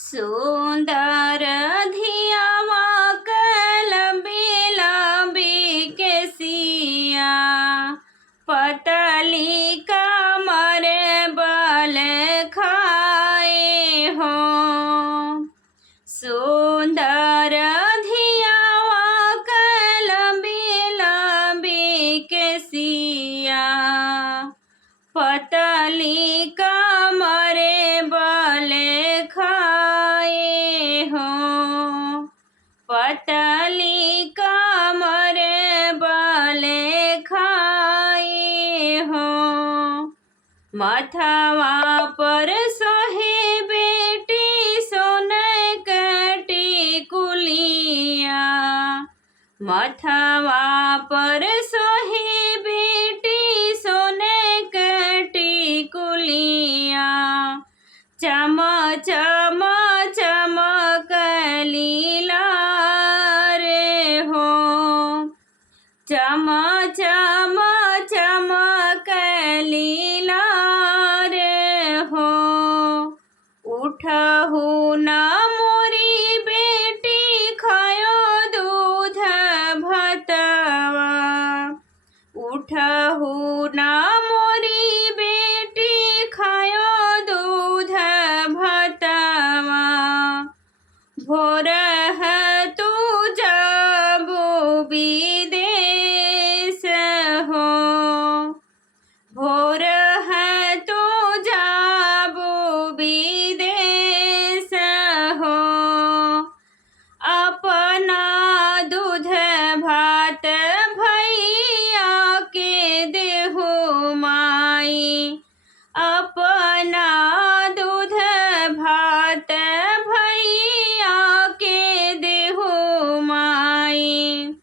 सुंदर धियावा लंबी लंबी केसिया, पतली कमर बल खाए हो। सुंदर धियावा लंबी लंबी केसिया, पतली कमर बल खाए हो। पतली कमर बल खाए हो। मथवा पर सोहे बेटी सोन कटी कुलिया, मथवा पर सोहे बेटी सोन कटी कुलिया, चम चम चमकली लार हो। चम चम चमकली लार हो। उठहु न मोरी बेटी खायो दूध भतवा, उठहु न मोरी बेटी खायो दूध भतवा। भोर है तू जाबू विदेश हो, भोर है तू जाबू विदेश हो। अपना दूध भात भैया के देहु माई, अपना दूध भात भैया के देहु माई।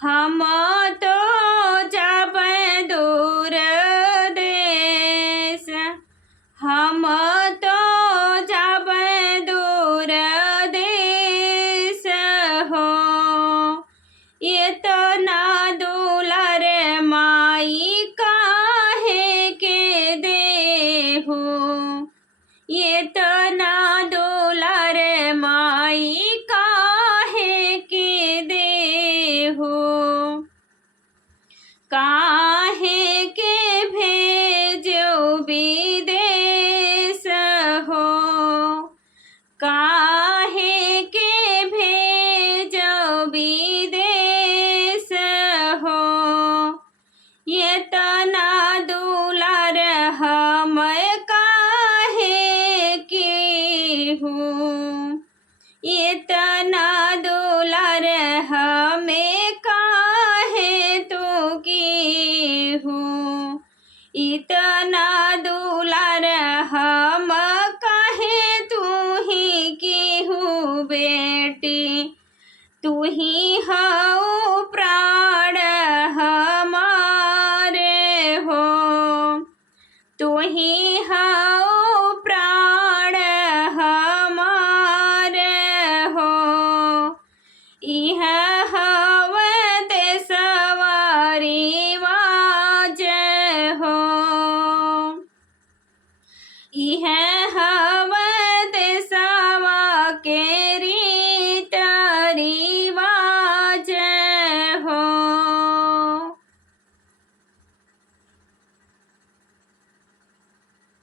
हम तो जब दूर देश, हम तो जब दूर देश हो। ये तो ना दुलार माई काहे के देहु, ये तो ना दुलार माई काहे के देहु। काहे के भेजो विदेश हो, काहे के भेजो विदेश हो। ये तना दुलार हम काहे की हूँ, ये तना दुलार हमें काहे तू की हूँ। इतना दुलार हम काहे तू ही की हूँ बेटी, तू ही हऊ प्राण हमारे हो। तू ही हऊ प्राण हमारे हो। इह हव देशवारी वाज हो, इह